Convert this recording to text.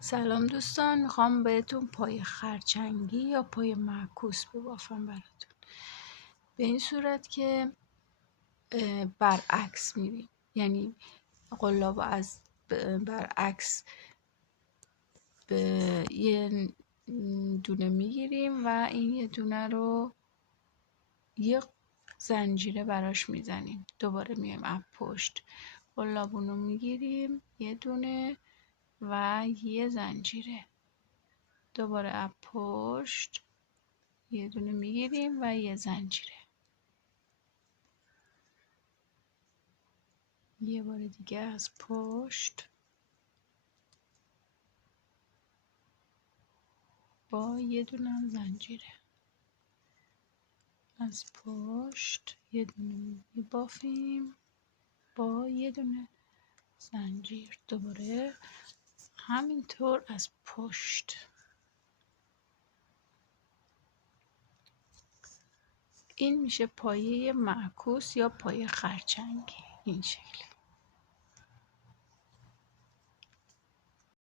سلام دوستان، میخوام بهتون پای خرچنگی یا پای معکوس ببافم براتون. به این صورت که برعکس میریم، یعنی قلاب از برعکس به یه دونه میگیریم و این یه دونه رو یه زنجیره براش میزنیم. دوباره میایم از پشت قلابونو میگیریم یه دونه و یه زنجیره، دوباره از پشت یه دونه میگیریم و یه زنجیره، یه بار دیگه از پشت با یه دونه زنجیره، از پشت یه دونه میبافیم با یه دونه زنجیر، دوباره همینطور از پشت. این میشه پایه معکوس یا پایه خرچنگی، این شکلی.